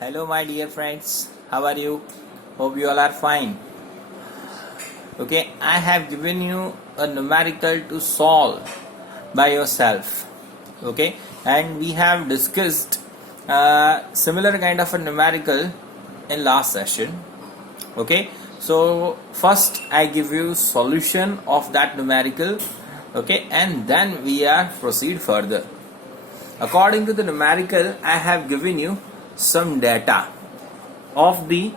Hello, my dear friends. How are you? Hope you all are fine. Okay, I have given you a numerical to solve by yourself. Okay, and we have discussed similar kind of a numerical in last session. Okay, so first I give you solution of that numerical. Okay, and then we are proceed further. According to the numerical, I have given you some data of the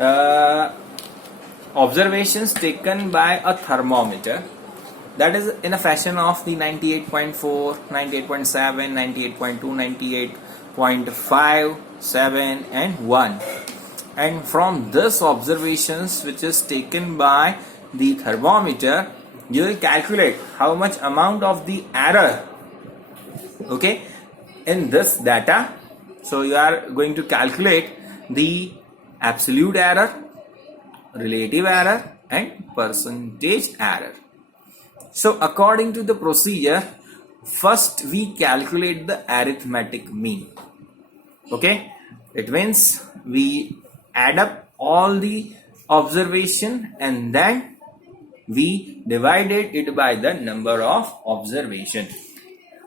uh, observations taken by a thermometer, that is in a fashion of the 98.4, 98.7, 98.2, 98.5, 7 and 1. And from this observations which is taken by the thermometer, you will calculate how much amount of the error, okay, in this data. So you are going to calculate the absolute error, relative error and percentage error. So according to the procedure, first we calculate the arithmetic mean. Okay, it means we add up all the observation and then we divided it by the number of observation.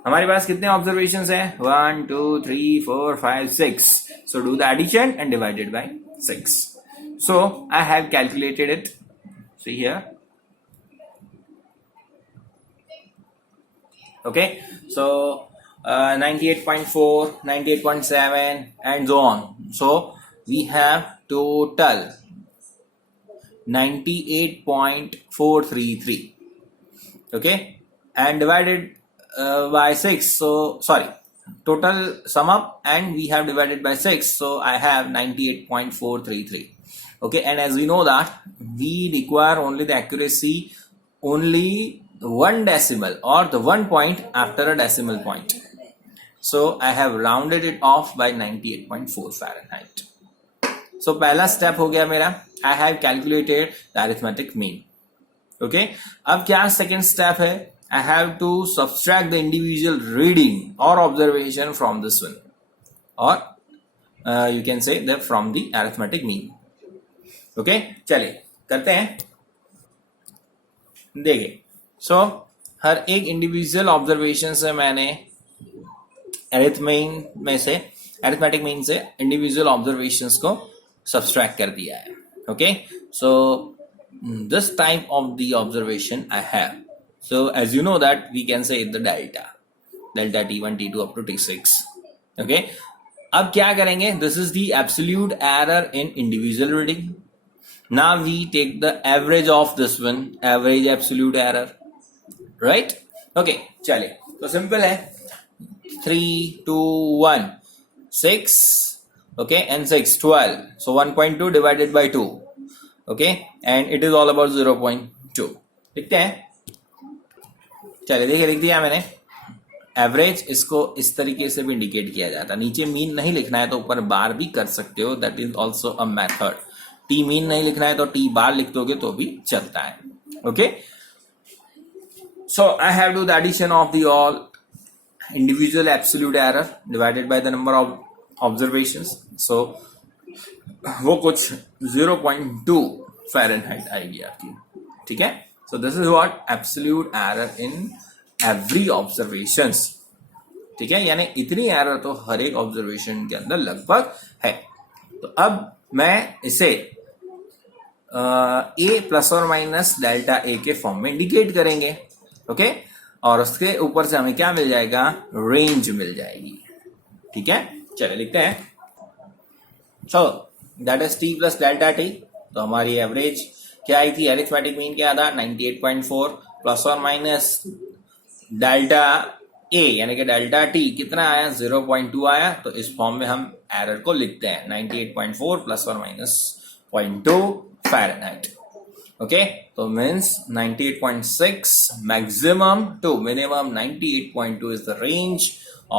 हमारे पास कितने observations हैं? 1 2 3 4 5 6. So do the addition and divide it by 6. So I have calculated it. See here. Okay, so 98.4, 98.7 and so on. So we have total 98.433. Okay, and divided by 6. So sorry, total sum up and we have divided by 6. So I have 98.433. Okay, and as we know that we require only the accuracy only one decimal or the 1 point after a decimal point. So I have rounded it off by 98.4 Fahrenheit. So पहला step हो गया मेरा. I have calculated the arithmetic mean. Okay, अब क्या second step है? I have to subtract the individual reading or observation from this one, or you can say that from the arithmetic mean. Okay, चलिए करते हैं. देखिए, so हर एक individual observation से मैंने अरिथमेटिक मीन से इंडिविजुअल ऑब्जर्वेशंस को सब्सट्रैक्ट कर दिया है. Okay, so this type of the observation I have. So as you know that we can say the delta T1, T2 up to T6. Okay, अब क्या करेंगे? This is the absolute error in individual reading. Now we take the average of this one, average absolute error, right? Okay, चलिए, तो simple है. 3 2 1 6. Okay, and 6 12. So 1.2 divided by 2. Okay, and it is all about 0.2. लिखते हैं. चलिए देखिए, लिख दिया मैंने. एवरेज इसको इस तरीके से भी इंडिकेट किया जाता है. नीचे मीन नहीं लिखना है तो ऊपर बार भी कर सकते हो. That is also a method. T mean नहीं लिखना है तो टी बार लिख दोगे तो भी चलता है. Okay, so I have do the addition of the all individual absolute error divided by the number of observations. So वो कुछ 0.2 फ़ारेनहाइट आएगी आपकी. ठीक है. So this is what absolute error in every observations. ठीक है, यानी इतनी एरर तो हर एक ऑब्जर्वेशन के अंदर लगभग है. तो अब मैं इसे ए प्लस और माइनस डेल्टा ए के फॉर्म में इंडिकेट करेंगे. ओके, और उसके ऊपर से हमें क्या मिल जाएगा? रेंज मिल जाएगी. ठीक है, चलिए लिखते हैं. So that is T plus delta T. तो हमारी एवरेज क्या आई थी? अरिथमेटिक मीन क्या था? 98.4 प्लस और माइनस डेल्टा ए यानी कि डेल्टा टी कितना आया? 0.2 आया. तो इस फॉर्म में हम एरर को लिखते हैं 98.4 प्लस और माइनस 0.2 फ़ारेनहाइट. ओके, तो means 98.6 maximum to minimum 98.2 is the range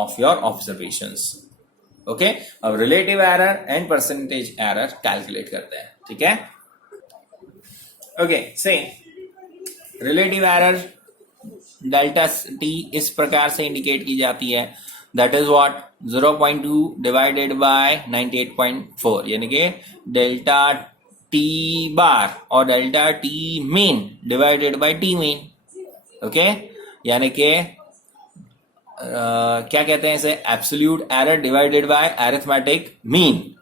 of your observations. Okay, अब relative error and percentage error calculate करते हैं. ठीक है. ओके, से रिलेटिव एरर डेल्टा टी इस प्रकार से इंडिकेट की जाती है. That is what 0.2 divided by 98.4 यानी कि डेल्टा टी बार और delta T mean divided by T mean. Okay, यानी कि क्या कहते हैं इसे, absolute error divided bye arithmetic mean.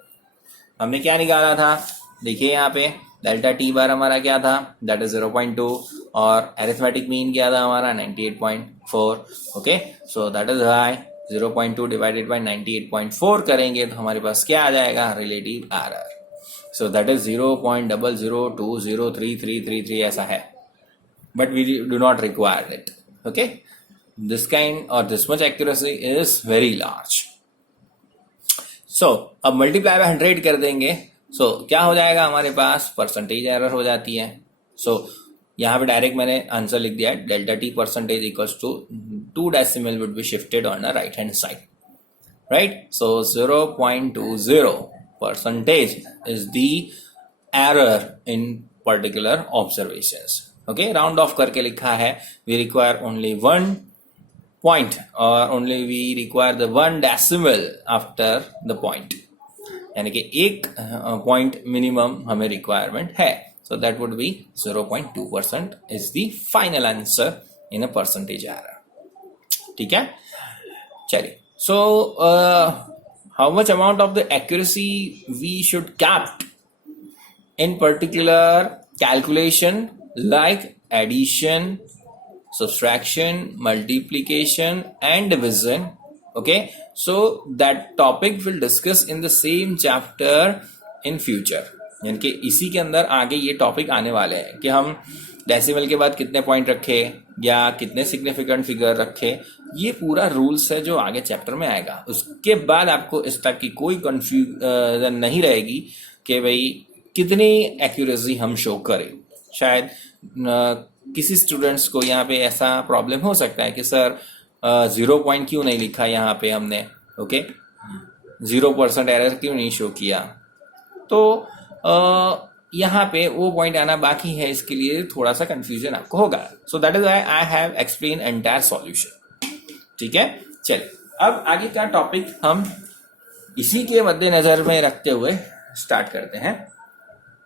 हमने क्या निकाला था, देखिए यहाँ पे डेल्टा टी बार हमारा क्या था, दैट इज 0.2 और अरिथमेटिक मीन क्या था हमारा 98.4. Okay, so that is why 0.2 divided by 98.4 करेंगे तो हमारे पास क्या आ जाएगा, relative error. So that is 0.00203333 ऐसा है, but we do not require it. Okay, this kind और this much accuracy is very large. So अब मल्टीप्लाई बाय 100 कर देंगे. सो क्या हो जाएगा हमारे पास, परसेंटेज एरर हो जाती है. सो यहाँ पे डायरेक्ट मैंने आंसर लिख दिया, delta T percentage equals to 2 decimal would be shifted on the right hand side, right. So 0.20 percentage is the error in particular observations. Okay, round off करके लिखा है, we require only 1 point or only we require the 1 decimal after the point, यानी कि एक point minimum हमें requirement है. So that would be 0.2% is the final answer in a percentage error. ठीक है, चलिए. So how much amount of the accuracy we should kept in particular calculation like addition, subtraction, multiplication and division. Okay, so that topic will discuss in the same chapter in future. यानी कि इसी के अंदर आगे ये topic आने वाले हैं कि हम डेसिमल के बाद कितने पॉइंट रखे या कितने सिग्निफिकेंट फिगर रखे. ये पूरा रूल्स है जो आगे चैप्टर में आएगा. उसके बाद आपको इस तक की कोई कंफ्यूजन नहीं रहेगी कि भाई कितनी एक्यूरेसी हम शो करें. शायद किसी स्टूडेंट्स को यहाँ पे ऐसा प्रॉब्लम हो सकता है कि सर 0 पॉइंट क्यों नहीं लिखा यहाँ पे हमने. ओके, 0% एरर क्यों नहीं शो किया. तो यहाँ पे वो पॉइंट आना बाकी है, इसके लिए थोड़ा सा कंफ्यूजन आपको होगा. सो that is why I have explain entire solution. ठीक है, चलिए अब आगे का टॉपिक हम इसी के मद्देनजर में रखते हुए स्टार्ट करते हैं.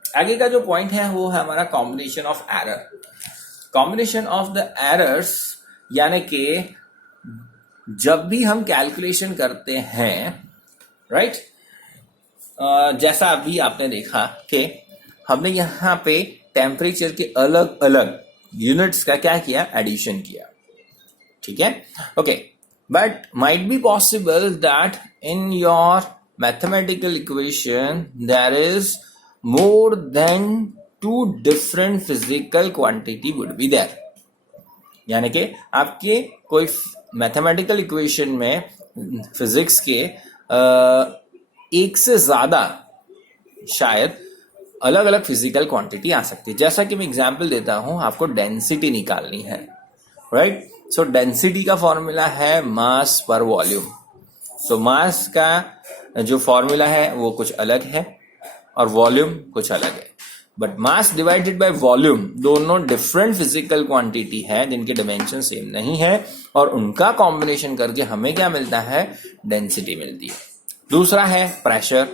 आगे का जो पॉइंट है वो है हमारा combination of error. Combination of the errors यानी कि जब भी हम कैलकुलेशन करते हैं, राइट, जैसा अभी आपने देखा कि हमने यहाँ पे टेम्परेचर के अलग अलग यूनिट्स का क्या किया, एडिशन किया. ठीक है, okay, but might be possible that in your mathematical equation there is more than 2 different physical quantity would be there. यानी कि आपके कोई मैथमेटिकल इक्वेशन में फिजिक्स के एक से ज्यादा शायद अलग अलग फिजिकल क्वांटिटी आ सकती है. जैसा कि मैं एग्जांपल देता हूं, आपको डेंसिटी निकालनी है, राइट. सो डेंसिटी का फॉर्मूला है मास पर वॉल्यूम. तो मास का जो फॉर्मूला है वो कुछ अलग है और वॉल्यूम कुछ अलग है. But mass divided by volume दोनों डिफरेंट फिजिकल क्वांटिटी है जिनके डायमेंशन सेम नहीं है, और उनका कॉम्बिनेशन करके हमें क्या मिलता है, डेंसिटी मिलती है. दूसरा है pressure.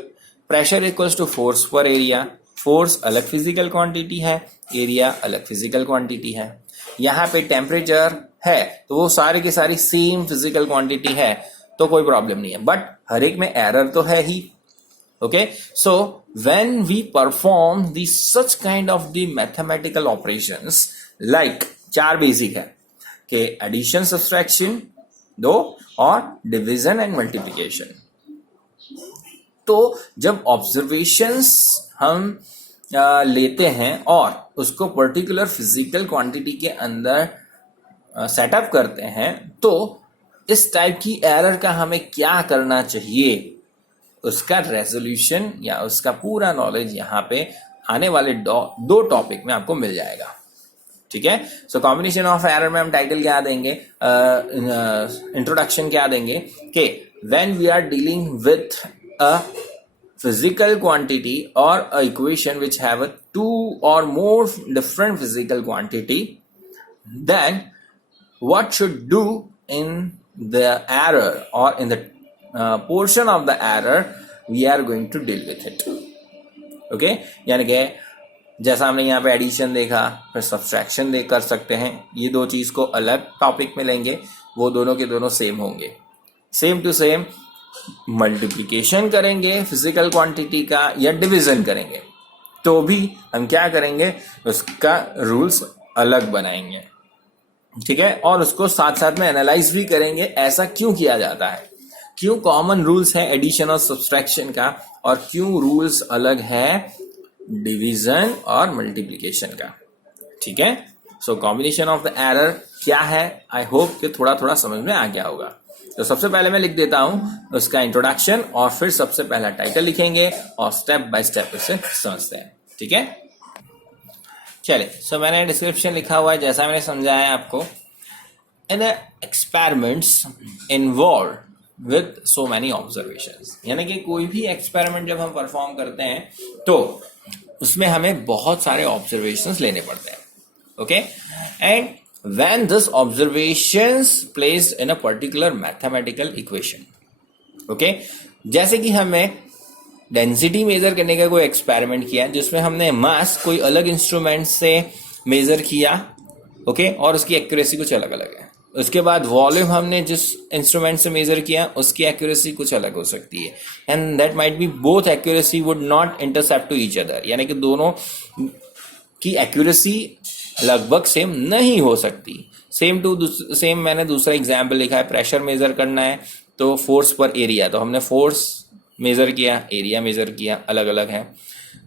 Pressure equals to force per area. Force अलग फिजिकल क्वांटिटी है, एरिया अलग फिजिकल क्वांटिटी है. यहाँ पे टेम्परेचर है तो वो सारे के सारी सेम फिजिकल क्वांटिटी है, तो कोई प्रॉब्लम नहीं है. बट हर एक में एरर तो है ही. Okay, so when we perform the such kind of the mathematical operations like 4 basic है कि एडिशन, सब्सट्रैक्शन 2 और डिवीजन एंड मल्टीप्लिकेशन. तो जब ऑब्जर्वेशंस हम लेते हैं और उसको पर्टिकुलर फिजिकल क्वांटिटी के अंदर सेटअप करते हैं, तो इस टाइप की एरर का हमें क्या करना चाहिए, उसका रेजोल्यूशन या उसका पूरा नॉलेज यहाँ पे आने वाले 2 टॉपिक में आपको मिल जाएगा. ठीक है, सो कॉम्बिनेशन ऑफ एरर में हम टाइटल क्या देंगे, इंट्रोडक्शन क्या देंगे कि when we are dealing with a physical quantity और a equation which have a 2 or more different physical quantity, then what should do in the error or in the portion of the error we are going to deal with it. Okay, यानी कि जैसा हमने यहाँ पे addition देखा, फिर subtraction देख कर सकते हैं, ये दो चीज को अलग टॉपिक में लेंगे, वो दोनों के दोनों सेम होंगे. सेम टू सेम मल्टीप्लिकेशन करेंगे फिजिकल क्वांटिटी का या डिवीजन करेंगे, तो भी हम क्या करेंगे, उसका रूल्स अलग बनाएंगे. ठीक है, और उसको साथ साथ में एनालाइज भी करेंगे, ऐसा क्यों किया जाता है, क्यों कॉमन रूल्स है एडिशन और सब्सट्रैक्शन का, और क्यों रूल्स अलग है डिवीजन और मल्टीप्लिकेशन का. ठीक है, so combination of the error क्या है, आई होप कि थोड़ा थोड़ा समझ में आ गया होगा. तो सबसे पहले मैं लिख देता हूं उसका इंट्रोडक्शन, और फिर सबसे पहला टाइटल लिखेंगे और स्टेप बाय स्टेप इसे समझते हैं. ठीक है, चलिए. सो मैंने डिस्क्रिप्शन लिखा हुआ है जैसा मैंने समझाया आपको. In experiments involve with so many observations, यानी कि कोई भी एक्सपेरिमेंट जब हम परफॉर्म करते हैं तो उसमें हमें बहुत सारे ऑब्जर्वेशंस लेने पड़ते हैं. Okay, and when this observations placed in a particular mathematical equation. okay, जैसे कि हमें डेंसिटी मेजर करने का कोई एक्सपेरिमेंट किया जिसमें हमने मास कोई अलग इंस्ट्रूमेंट से मेजर किया. ओके, और उसकी एक्यूरेसी कुछ अलग अलग है. उसके बाद वॉल्यूम हमने जिस इंस्ट्रूमेंट से मेजर किया उसकी एक्यूरेसी कुछ अलग हो सकती है, and that might be both accuracy would not intercept to each other, यानी कि दोनों की एक्यूरेसी लगभग सेम नहीं हो सकती. सेम मैंने दूसरा एग्जाम्पल लिखा है, प्रेशर मेजर करना है तो फोर्स पर एरिया, तो हमने फोर्स मेजर किया, एरिया मेजर किया, अलग अलग है.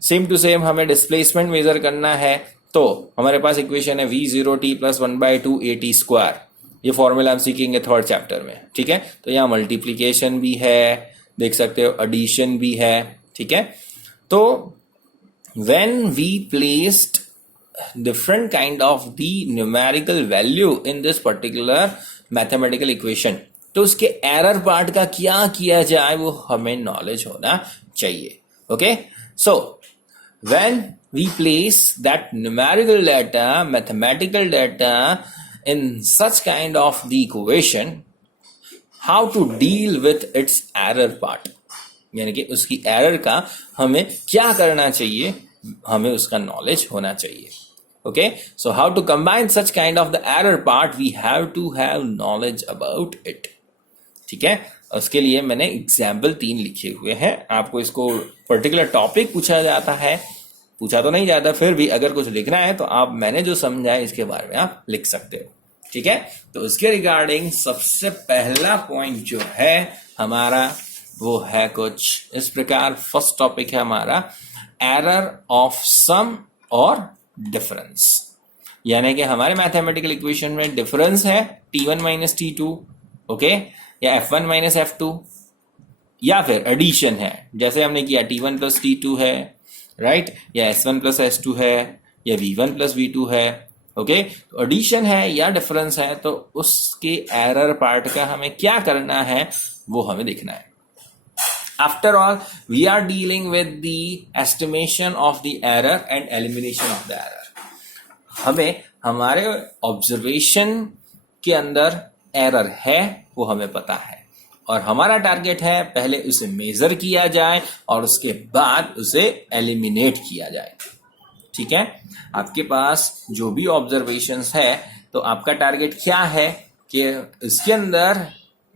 सेम टू सेम हमें डिस्प्लेसमेंट मेजर करना है तो हमारे पास इक्वेशन है v0t + 1/2 at स्क्वायर. ये फॉर्मूला हम सीखेंगे थर्ड चैप्टर में. ठीक है, तो यहाँ मल्टीप्लीकेशन भी है, देख सकते हो, एडिशन भी है. ठीक है, तो when we placed different kind of the numerical value in this particular mathematical equation, तो उसके एरर पार्ट का क्या किया जाए वो हमें नॉलेज होना चाहिए. Okay, so when we place that numerical data, mathematical data in such kind of the equation, how to deal with its error part, यानी कि उसकी एरर का हमें क्या करना चाहिए, हमें उसका नॉलेज होना चाहिए. Okay, so how to combine such kind of the error part, we have to have knowledge about it. ठीक है, उसके लिए मैंने एग्जाम्पल 3 लिखे हुए हैं. आपको इसको पर्टिकुलर टॉपिक पूछा जाता है, पूछा तो नहीं जाता, फिर भी अगर कुछ लिखना है तो आप मैंने जो समझा है इसके बारे में आप लिख सकते हो. ठीक है, तो उसके रिगार्डिंग सबसे पहला पॉइंट जो है हमारा वो है कुछ इस प्रकार. फर्स्ट टॉपिक है हमारा एरर ऑफ सम और डिफरेंस, यानी कि हमारे मैथमेटिकल इक्वेशन में डिफरेंस है t1 - t2, ओके, या f1 - f2, या फिर एडिशन है जैसे हमने किया t1 + t2 है, राइट, या s1 + s2 है, या v1 + v2 है. ओके, तो एडिशन है या डिफरेंस है तो उसके एरर पार्ट का हमें क्या करना है वो हमें देखना है. After all, we are dealing with the estimation of the error and elimination of the error. हमें हमारे ऑब्जर्वेशन के अंदर एरर है वो हमें पता है, और हमारा टारगेट है पहले उसे मेजर किया जाए और उसके बाद उसे एलिमिनेट किया जाए. ठीक है, आपके पास जो भी ऑब्जर्वेशंस है तो आपका टारगेट क्या है कि इसके अंदर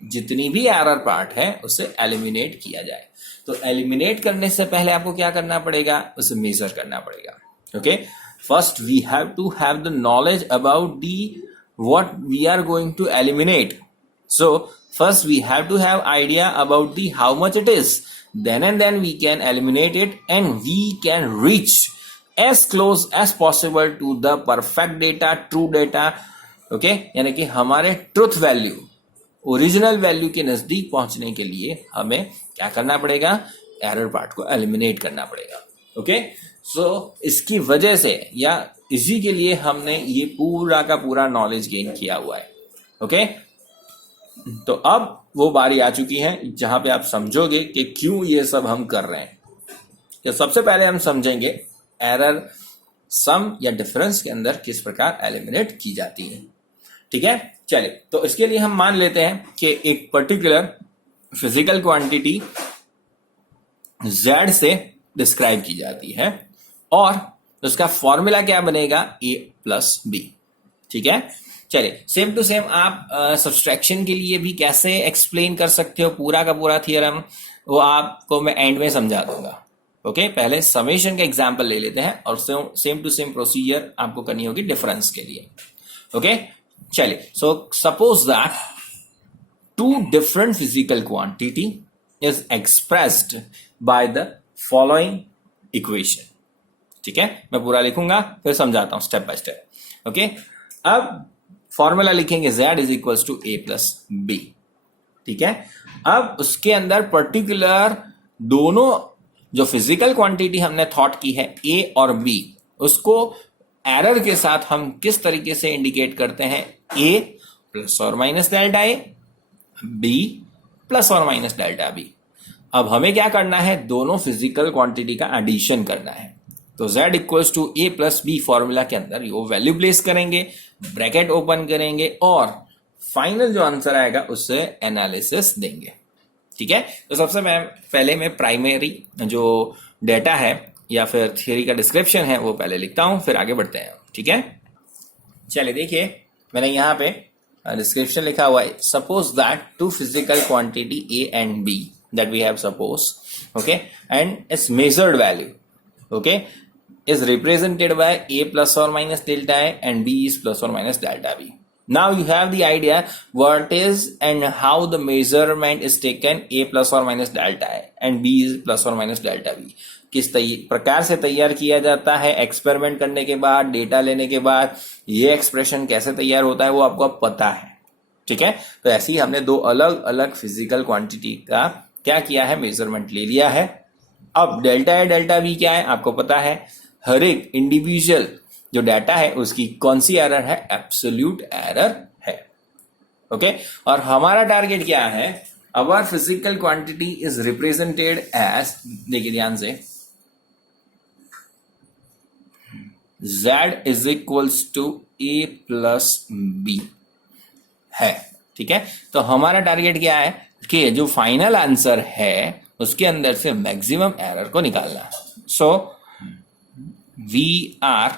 जितनी भी एरर पार्ट है उसे एलिमिनेट किया जाए. तो एलिमिनेट करने से पहले आपको क्या करना पड़ेगा, उसे मेजर करना पड़ेगा. Okay, first we have to have the knowledge about the what we are going to eliminate. So first we have to have idea about the how much it is, then and then we can eliminate it and we can reach as close as possible to the perfect data, true data. Okay, यानी कि हमारे truth value, original value के नजदीक पहुंचने के लिए हमें क्या करना पड़ेगा, एरर पार्ट को एलिमिनेट करना पड़ेगा. ओके, सो इसकी वजह से या इसी के लिए हमने ये पूरा का पूरा नॉलेज गेन किया हुआ है. ओके, तो अब वो बारी आ चुकी है जहां पे आप समझोगे कि क्यों ये सब हम कर रहे हैं. तो सबसे पहले हम समझेंगे एरर सम या डिफरेंस के अंदर किस प्रकार एलिमिनेट की जाती है. ठीक है, चलिए, तो इसके लिए हम मान लेते हैं कि एक पर्टिकुलर फिजिकल क्वांटिटी z से डिस्क्राइब की जाती है और उसका फॉर्मूला क्या बनेगा, a प्लस बी। ठीक है, चलिए सेम टू सेम आप सब्सट्रैक्शन के लिए भी कैसे एक्सप्लेन कर सकते हो पूरा का पूरा थियरम, वो आपको मैं एंड में समझा दूंगा। ओके, पहले समेशन का एग्जांपल ले लेते हैं और सेम टू सेम प्रोसीजर आपको करनी होगी डिफरेंस के लिए। ओके, चलिए, so suppose that two different physical quantity is expressed by the following equation. ठीक है, मैं पूरा लिखूंगा फिर समझाता हूं स्टेप बाय स्टेप। ओके, अब फॉर्मूला लिखेंगे z is equal to a plus b. ठीक है, अब उसके अंदर पर्टिकुलर दोनों जो फिजिकल क्वांटिटी हमने थॉट की है a और b, उसको एरर के साथ हम किस तरीके से इंडिकेट करते हैं, a प्लस और minus delta a, b plus और माइनस डेल्टा b। अब हमें क्या करना है, दोनों फिजिकल क्वांटिटी का एडिशन करना है। तो z equals to a plus B formula के अंदर वो वैल्यू प्लेस करेंगे, ब्रैकेट ओपन करेंगे और फाइनल जो आंसर आएगा उससे एनालिसिस देंगे। ठीक है, तो सबसे पहले मैं प्राइमरी जो डेटा है या फिर थियरी का डिस्क्रिप्शन है वो पहले लिखता हूं, फिर आगे बढ़ते हैं। ठीक है, चलिए देखिए मैंने यहाँ पे डिस्क्रिप्शन लिखा हुआ है। Suppose that two physical quantity a and b that we have suppose, okay, and its measured value, okay, is represented by a plus or minus delta a and b is plus or minus delta b. Now you have the idea what is and how the measurement is taken, a plus or minus delta a and b is plus or minus delta b. किस प्रकार से तैयार किया जाता है, experiment करने के बाद, डेटा लेने के बाद ये एक्सप्रेशन कैसे तैयार होता है वो आपको अब पता है। ठीक है, तो ऐसे ही हमने दो अलग अलग फिजिकल क्वांटिटी का क्या किया है, मेजरमेंट ले लिया है। अब डेल्टा ए डेल्टा बी क्या है आपको पता है, हर एक इंडिविजुअल जो डाटा है उसकी कौन सी एरर है, एब्सोल्यूट एरर है। ओके, और हमारा टारगेट क्या है, our physical quantity is represented as, देखिए ध्यान से, z is equals to a plus B है। ठीक है, तो हमारा टारगेट क्या है कि जो फाइनल आंसर है उसके अंदर से मैक्सिमम एरर को निकालना। So we are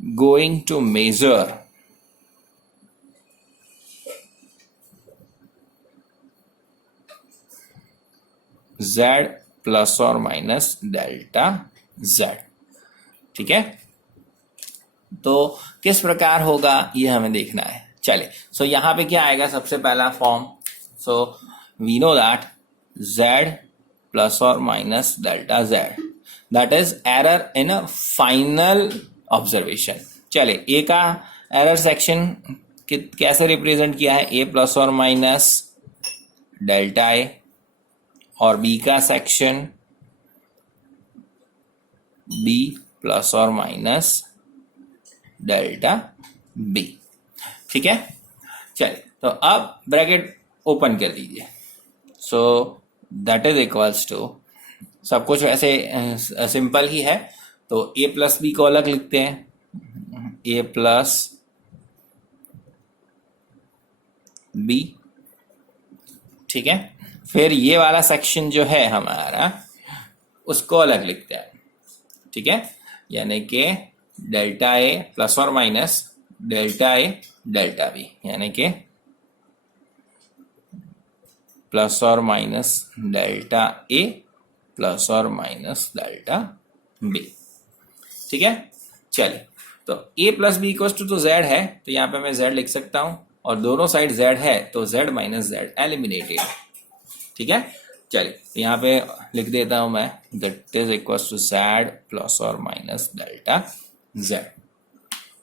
going to measure z plus और माइनस डेल्टा z। ठीक है, तो किस प्रकार होगा ये हमें देखना है। चलिए, सो यहां पे क्या आएगा, सबसे पहला form, so we know that z plus और minus delta z, that is error in a final observation. चलिए, ए का एरर सेक्शन कैसे रिप्रेजेंट किया है, a प्लस और माइनस डेल्टा a, और बी का सेक्शन b प्लस और माइनस डेल्टा बी। ठीक है, चलिए, तो अब ब्रैकेट ओपन कर दीजिए। So that is equals to, सब कुछ वैसे सिंपल ही है, तो a प्लस बी को अलग लिखते हैं, a प्लस बी। ठीक है, फिर ये वाला सेक्शन जो है हमारा उसको अलग लिखते हैं। ठीक है, यानी कि डेल्टा ए प्लस और minus delta a delta b, यानी कि प्लस और माइनस डेल्टा ए प्लस और माइनस डेल्टा बी। ठीक है, चलिए, तो a plus b equals to तो z है, तो यहाँ पे मैं z लिख सकता हूं, और दोनों साइड z है तो z माइनस z एलिमिनेटेड। ठीक है, चलिए, यहाँ पे लिख देता हूं मैं, that is equals to z plus और माइनस डेल्टा z।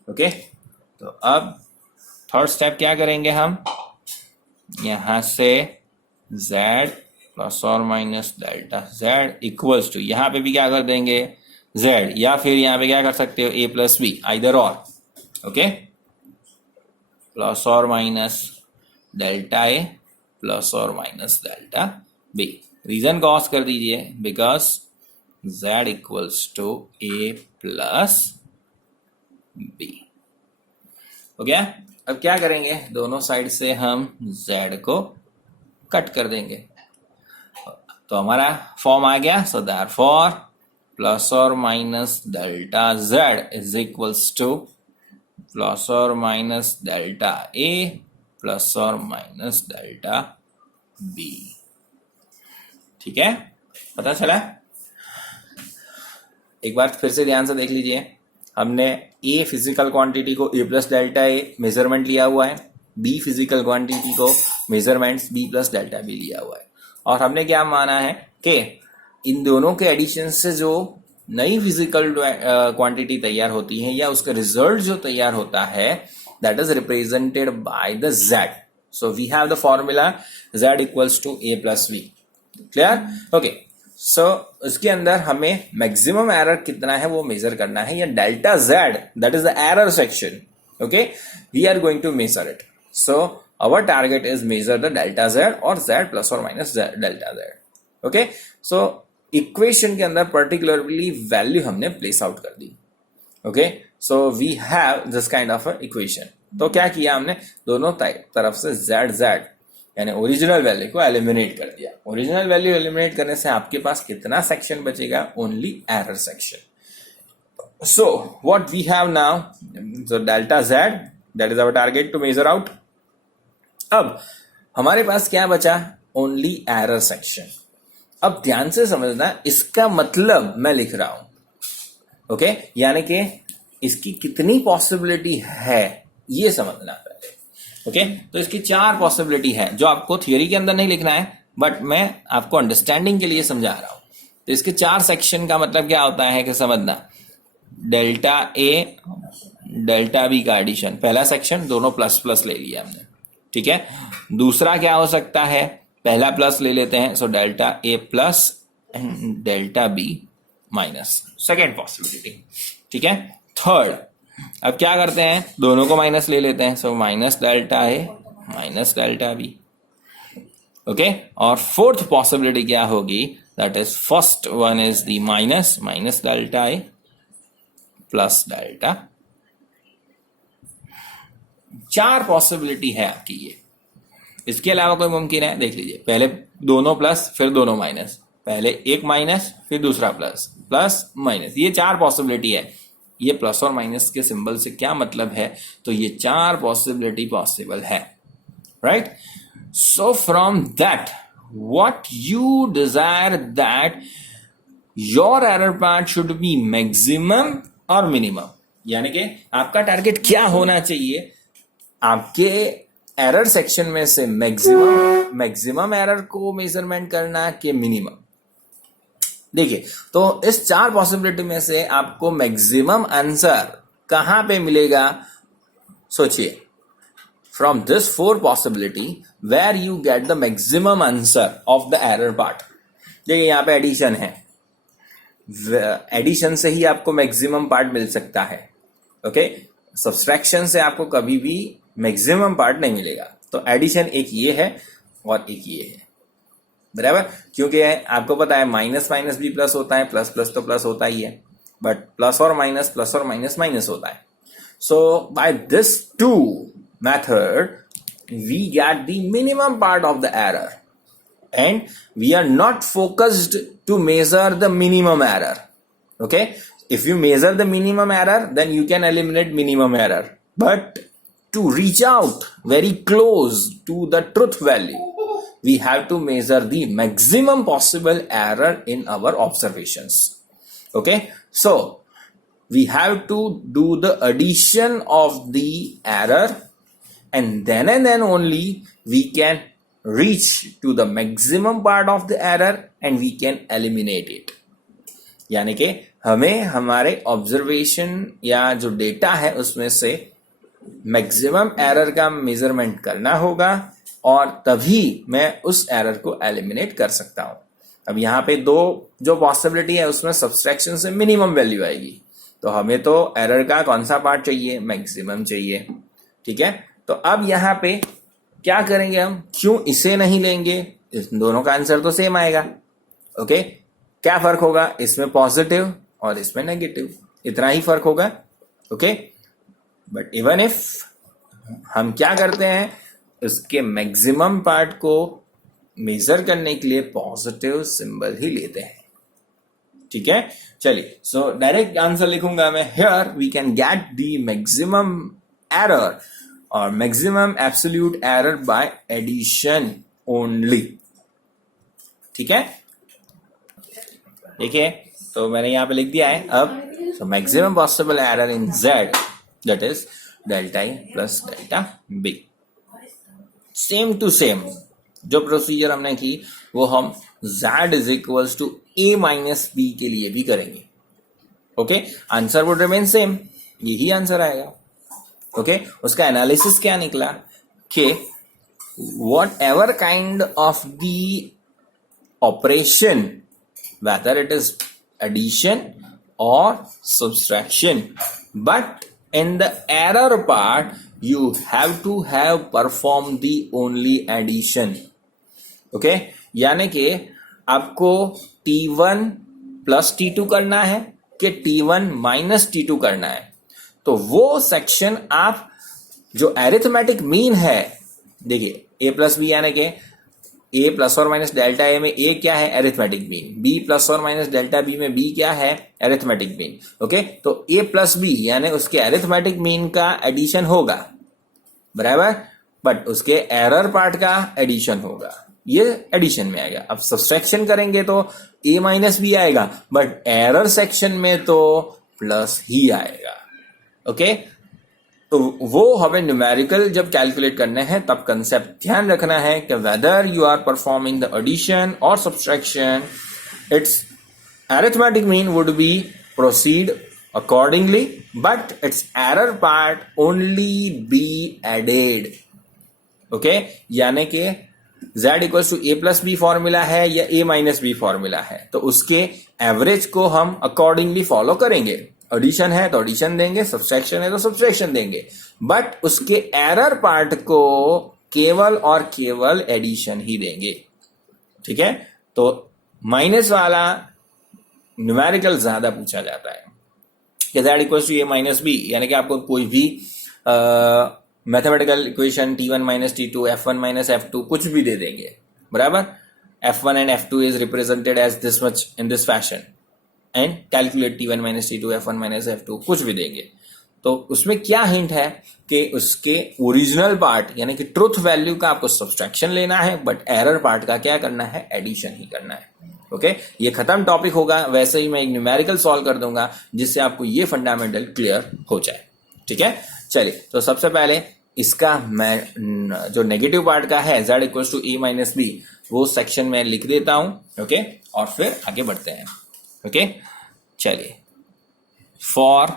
ओके, तो अब थर्ड स्टेप क्या करेंगे हम, यहां से z प्लस और minus delta z equals to, यहां पे भी क्या कर देंगे z, या फिर यहां पे क्या कर सकते हो a प्लस बी, आइदर और। ओके, प्लस और माइनस डेल्टा a प्लस और minus delta b। Reason cause कर दीजिए, because z equals to a plus b। हो गया, अब क्या करेंगे, दोनों साइड से हम z को कट कर देंगे। तो हमारा फॉर्म आ गया। सो देयरफॉर प्लस और minus delta Z is equals to plus और माइनस डेल्टा ए प्लस और माइनस डेल्टा बी। ठीक है, पता चला? एक बार फिर से ध्यान से देख लीजिए। हमने ए फिजिकल क्वांटिटी को a plus delta a measurement लिया हुआ है, बी फिजिकल क्वांटिटी को measurements b plus delta b लिया हुआ है, और हमने क्या माना है कि इन दोनों के एडिशन से जो नई फिजिकल क्वांटिटी तैयार होती है या उसका रिजल्ट जो तैयार होता है that is represented by the Z. So we have the formula Z equals to A plus B. Clear? Okay, so उसके अंदर हमें मैक्सिमम एरर कितना है वो मेजर करना है, या delta Z that is the error section. Okay, we are going to measure it. So our target is measure the delta Z और जेड प्लस और minus delta Z. Okay, so equation के अंदर particularly value हमने place out कर दी। Okay, so we have this kind of equation. तो क्या किया हमने, दोनों तरफ से जेड जेड यानी ओरिजिनल वैल्यू को एलिमिनेट कर दिया। ओरिजिनल वैल्यू एलिमिनेट करने से आपके पास कितना सेक्शन बचेगा, only error section. So what we have now, so delta Z that is our target to measure out. अब हमारे पास क्या बचा, ओनली एरर सेक्शन। अब ध्यान से समझना, इसका मतलब मैं लिख रहा हूं। ओके, यानी कि इसकी कितनी पॉसिबिलिटी है ये समझना पहले। ओके, तो इसकी 4 पॉसिबिलिटी है जो आपको थियोरी के अंदर नहीं लिखना है, बट मैं आपको अंडरस्टैंडिंग के लिए समझा रहा हूं। तो इसके 4 सेक्शन का मतलब क्या होता है कि समझना, डेल्टा ए डेल्टा बी का एडिशन, पहला सेक्शन दोनों प्लस प्लस ले लिया हमने। ठीक है, दूसरा क्या हो सकता है, पहला प्लस ले लेते हैं, so delta A plus and delta B minus, second possibility. ठीक है, थर्ड, अब क्या करते हैं, दोनों को माइनस ले लेते हैं, सो माइनस डेल्टा ए माइनस डेल्टा बी। ओके, और फोर्थ पॉसिबिलिटी क्या होगी, that is first one is the minus minus delta A plus delta. 4 possibility है आपकी ये। इसके अलावा कोई मुमकिन है, देख लीजिए, पहले दोनों प्लस फिर दोनों माइनस, पहले एक माइनस फिर दूसरा प्लस, प्लस माइनस, ये 4 पॉसिबिलिटी है। ये प्लस और माइनस के सिंबल से क्या मतलब है, तो ये 4 पॉसिबिलिटी पॉसिबल है, right? So from that what you desire that your error part should be maximum और मिनिमम, यानी कि आपका टारगेट क्या होना चाहिए, आपके एरर सेक्शन में से मैक्सिमम एरर को मेजरमेंट करना कि मिनिमम। देखिए, तो इस 4 पॉसिबिलिटी में से आपको मैक्सिमम आंसर कहां पे मिलेगा, सोचिए। From this 4 possibility where you get the maximum answer of the error part. देखिए, यहां पे एडिशन है, एडिशन से ही आपको मैक्सिमम पार्ट मिल सकता है। ओके, सब्सट्रैक्शन से आपको कभी भी मैक्सिमम पार्ट नहीं मिलेगा। तो एडिशन एक ये है और एक ये है, बराबर, क्योंकि आपको पता है माइनस माइनस भी प्लस होता है, प्लस प्लस तो प्लस होता ही है, बट प्लस और माइनस माइनस होता है। So by this 2 method we get the minimum part of the error and we are not focused to measure the minimum error. Okay, if you measure the minimum error then you can eliminate minimum error, but to reach out very close to the truth value we have to measure the maximum possible error in our observations. Okay, so we have to do the addition of the error and then only we can reach to the maximum part of the error and we can eliminate it. यानी कि हमें हमारे observation या जो data है उसमें से maximum error का मेजरमेंट करना होगा और तभी मैं उस एरर को एलिमिनेट कर सकता हूं। अब यहाँ पे 2 जो पॉसिबिलिटी है उसमें सब्सट्रैक्शन से मिनिमम वैल्यू आएगी, तो हमें तो एरर का कौन सा पार्ट चाहिए, मैक्सिमम चाहिए। ठीक है, तो अब यहाँ पे क्या करेंगे हम, क्यों इसे नहीं लेंगे, इस दोनों का आंसर तो सेम आएगा। ओके, क्या फर्क होगा, इसमें पॉजिटिव और इसमें नेगेटिव, इतना ही फर्क होगा। ओके, बट इवन इफ हम क्या करते हैं, उसके मैक्सिमम पार्ट को मेजर करने के लिए पॉजिटिव सिंबल ही लेते हैं. ठीक है, चलिए. सो डायरेक्ट आंसर लिखूंगा मैं. Here we can get the maximum error और maximum absolute error by addition only. ठीक है, देखिए, तो मैंने यहां पे लिख दिया है. अब so maximum possible error in Z, that is delta A plus delta B. Same to same जो प्रोसीजर हमने की वो हम Z is equals to A minus B के लिए भी करेंगे. Okay, answer would remain same, यही आंसर आएगा. ओके, उसका एनालिसिस क्या निकला कि whatever kind of the operation, whether it is addition or subtraction, but in the error part you have to have performed the only addition. okay, यानी कि आपको T1 plus T2 करना है कि T1 माइनस T2 करना है. तो वो सेक्शन आप जो एरिथमेटिक मीन है, देखिए A प्लस बी यानी कि ए प्लस और माइनस डेल्टा ए में ए क्या है, एरिथमेटिक मीन. बी प्लस और माइनस डेल्टा बी में बी क्या है, एरिथमेटिक मीन. ओके, तो ए प्लस बी यानी उसके एरिथमेटिक मीन का एडिशन होगा, बराबर, बट उसके एरर पार्ट का एडिशन होगा. ये एडिशन में आएगा. अब सब्सट्रैक्शन करेंगे तो ए माइनस बी आएगा, बट एरर सेक्शन में तो प्लस ही आएगा. ओके, तो वो हमें न्यूमेरिकल जब कैलकुलेट करने हैं तब कंसेप्ट ध्यान रखना है कि whether you are performing the addition और subtraction, its arithmetic mean would be proceed accordingly, but its error part only be added. Okay, यानी कि z equals to A plus B formula है या ए माइनस बी फॉर्मूला है, तो उसके average को हम अकॉर्डिंगली फॉलो करेंगे. एडिशन है तो एडिशन देंगे, सब्सट्रैक्शन है तो सब्सट्रैक्शन देंगे, बट उसके एरर पार्ट को केवल और केवल एडिशन ही देंगे. ठीक है, तो माइनस वाला न्यूमेरिकल ज्यादा पूछा जाता है कि z equals to A minus B, यानी कि आपको कोई भी mathematical equation T1 minus T2, F1 minus F2 कुछ भी दे देंगे, बराबर. F1 and F2 is represented as this much in this fashion and calculate T1 minus T2, F1 minus F2 कुछ भी देंगे. तो उसमें क्या हिंट है कि उसके ओरिजिनल पार्ट यानी कि ट्रुथ वैल्यू का आपको सब्सट्रैक्शन लेना है, बट एरर पार्ट का क्या करना है, एडिशन ही करना है. ओके, ये खत्म टॉपिक होगा. वैसे ही मैं एक न्यूमेरिकल सॉल्व कर दूंगा जिससे आपको ये फंडामेंटल क्लियर हो जाए. ठीक है, चलिए, तो सबसे पहले इसका मैं जो नेगेटिव पार्ट का है z equals to A minus B वो सेक्शन में लिख देता हूं. ओके, और फिर आगे बढ़ते हैं. ओके, चलिए, for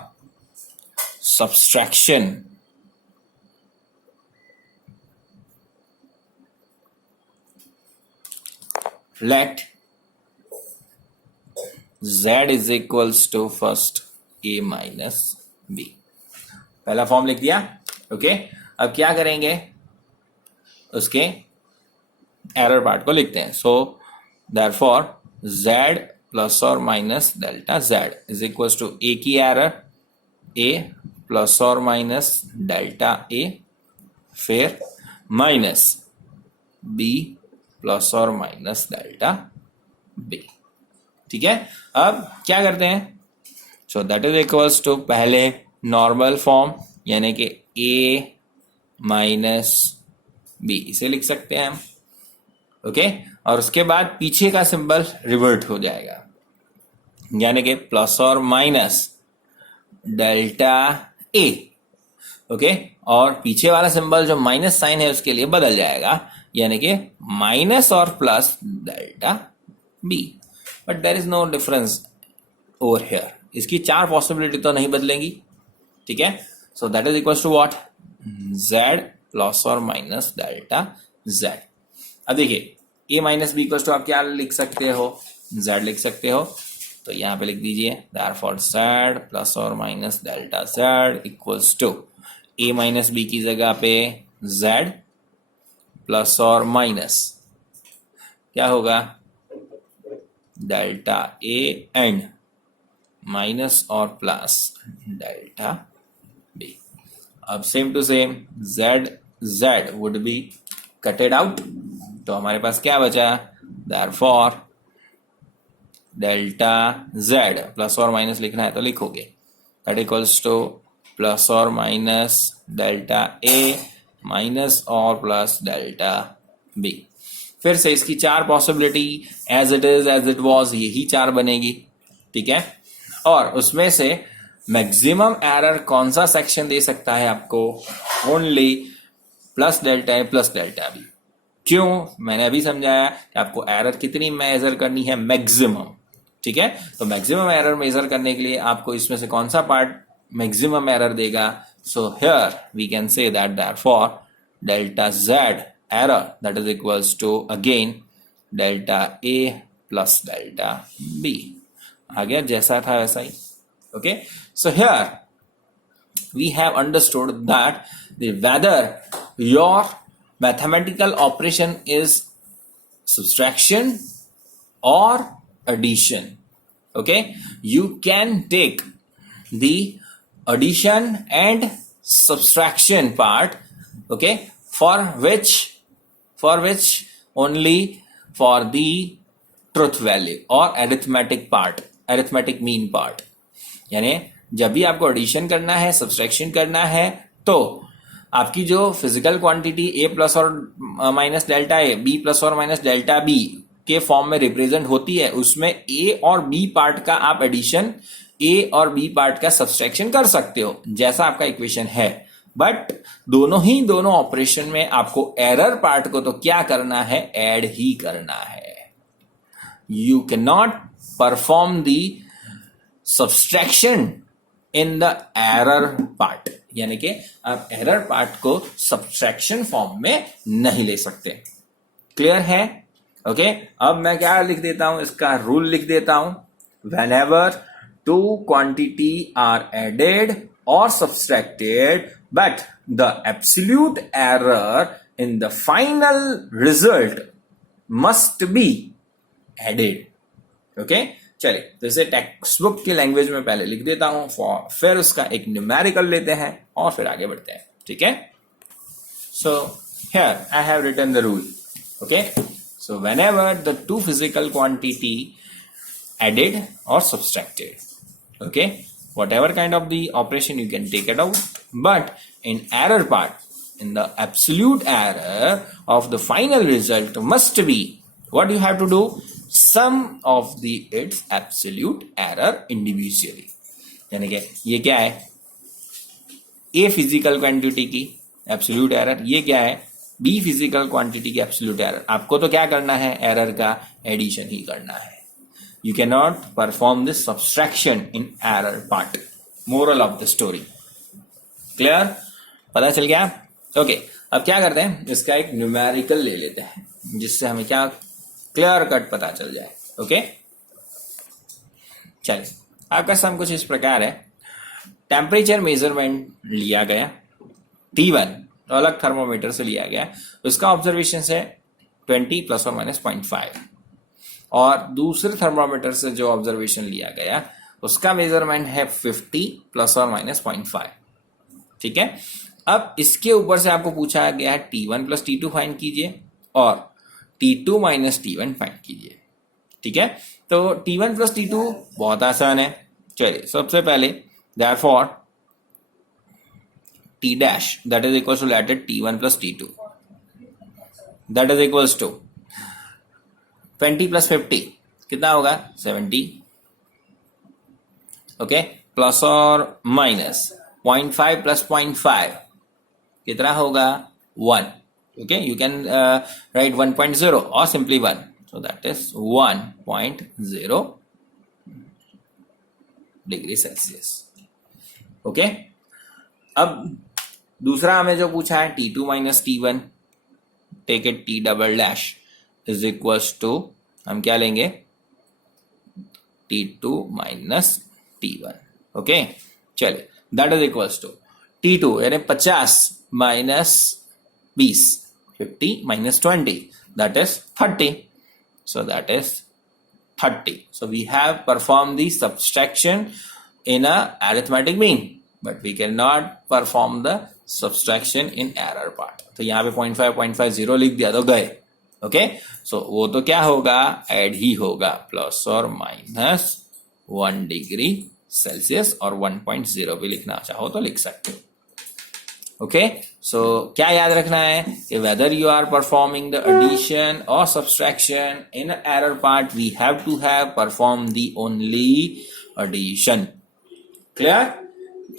subtraction let z is equals to first a minus B. पहला फॉर्म लिख दिया. ओके, अब क्या करेंगे, उसके एरर पार्ट को लिखते हैं. सो देयरफॉर z प्लस और minus delta z is equals to A की एरर a प्लस और माइनस डेल्टा a, फिर माइनस b प्लस और माइनस डेल्टा b. ठीक है, अब क्या करते हैं, so that is equals to पहले नॉर्मल फॉर्म यानी कि a माइनस b, इसे लिख सकते हैं हम. ओके, और उसके बाद पीछे का सिंबल रिवर्ट हो जाएगा, यानी कि प्लस और माइनस डेल्टा a. ओके, और पीछे वाला सिंबल जो माइनस साइन है उसके लिए बदल जाएगा, यानी कि माइनस और plus delta b. But there is no difference over here. इसकी चार पॉसिबिलिटी तो नहीं बदलेंगी. ठीक है, so that is equal to what, z plus और माइनस डेल्टा z. अब देखिए, a minus B equal to आप क्या लिख सकते हो, z लिख सकते हो. तो यहां पे लिख दीजिए देयरफॉर z प्लस और minus delta z equals to a minus B की जगह पे z प्लस और माइनस क्या होगा, डेल्टा a एंड माइनस और प्लस डेल्टा b. अब same to same z would be cutted out. तो हमारे पास क्या बचा, देयरफॉर डेल्टा z प्लस और माइनस लिखना है तो लिखोगे, दैट इक्वल्स टू प्लस और माइनस डेल्टा a माइनस और प्लस डेल्टा b। फिर से इसकी चार possibility, as it is as it was, यही चार बनेगी, ठीक है। और उसमें से मैक्सिमम एरर कौन सा सेक्शन दे सकता है आपको, ओनली प्लस डेल्टा ए प्लस डेल्टा बी। क्यों, मैंने अभी समझाया कि आपको एरर कितनी मेजर करनी है, मैक्सिमम, ठीक है। तो मैक्सिमम एरर मेजर करने के लिए आपको इसमें से कौन सा पार्ट मैक्सिमम एरर देगा, so here we can say that therefore delta Z error that is equals to again delta A plus delta B. आ गया, जैसा था वैसा ही, okay. So here we have understood that whether your mathematical operation is subtraction or addition, okay, you can take the addition and subtraction part, okay, for which only for the truth value or arithmetic part, arithmetic mean part, यानी जब भी आपको addition करना है, subtraction करना है, तो आपकी जो फिजिकल क्वांटिटी ए प्लस और माइनस डेल्टा ए, बी प्लस और माइनस डेल्टा बी के फॉर्म में रिप्रेजेंट होती है, उसमें ए और बी पार्ट का आप एडिशन, ए और बी पार्ट का सब्सट्रैक्शन कर सकते हो, जैसा आपका इक्वेशन है। बट दोनों ऑपरेशन में आपको एरर पार्ट को तो क्या करना है, ऐड ही करना है। You can not perform the subtraction in the error part, यानी कि आप एरर पार्ट को सब्सट्रैक्शन फॉर्म में नहीं ले सकते। क्लियर है, ओके। अब मैं क्या लिख देता हूं, इसका रूल लिख देता हूं, whenever two quantity are added और subtracted but the absolute error in the final result must be added, okay. चलिए, तो इसे टेक्स्ट बुक की लैंग्वेज में पहले लिख देता हूं, फिर उसका एक न्यूमेरिकल लेते हैं और फिर आगे बढ़ते हैं, ठीक है। So here I have written the rule, okay. So whenever the two physical quantity added और subtracted, okay, whatever kind of the operation you can take it out, but in error part, in the absolute error of the final result must be, what you have to do, sum of the its absolute error individually। यानी कि ये क्या है, ए physical quantity की absolute error, ये क्या है, b physical quantity की एब्सोल्यूट एरर। आपको तो क्या करना है, एरर का एडिशन ही करना है। You cannot perform this subtraction in error part. Moral of the story. Clear? पता चल गया? Okay. अब क्या करते हैं, इसका एक न्यूमेरिकल ले लेते हैं, जिससे हमें क्या क्लियर कट पता चल जाए, ओके। चलिए, आपका सम कुछ इस प्रकार है। टेम्परेचर मेजरमेंट लिया गया, T1 तो अलग थर्मोमीटर से लिया गया, उसका ऑब्जर्वेशन से 20 प्लस और माइनस 0.5, और दूसरे थर्मोमीटर से जो ऑब्जर्वेशन लिया गया उसका मेजरमेंट है 50 प्लस और माइनस 0.5, ठीक है। अब इसके ऊपर से आपको पूछा गया है T1 प्लस T2 फाइंड कीजिए और T2 माइनस T1 फाइंड कीजिए, ठीक है। तो T1 प्लस T2 बहुत आसान है। चलिए, सबसे पहले therefore T dash that is equal to let T1 plus T2 that is equals to 20 plus 50 कितना होगा, 70, ओके, प्लस और माइनस 0.5 प्लस 0.5 कितना होगा, 1, ओके। यू कैन राइट 1.0 और simply 1, so that is 1.0 degree Celsius, okay. अब दूसरा हमें जो पूछा है T2 माइनस T1, take it T double dash is equals to, हम क्या लेंगे, T2 माइनस T1, ओके। चलिए, that is equals to T2 यानी 50 minus 20, 50 minus 20, that is 30, so that is 30. So we have performed the subtraction in a arithmetic mean, but we cannot perform the subtraction in error part. तो यहाँ पे 0.5 0 लिख दिया तो गए, okay, सो वो तो क्या होगा, ऐड ही होगा, प्लस और माइनस 1 डिग्री सेल्सियस, और 1.0 भी लिखना चाहो तो लिख सकते हो। ओके, सो क्या याद रखना है कि whether you are performing the addition और subtraction in error part, we have to have perform the only addition. Clear?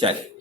चलिए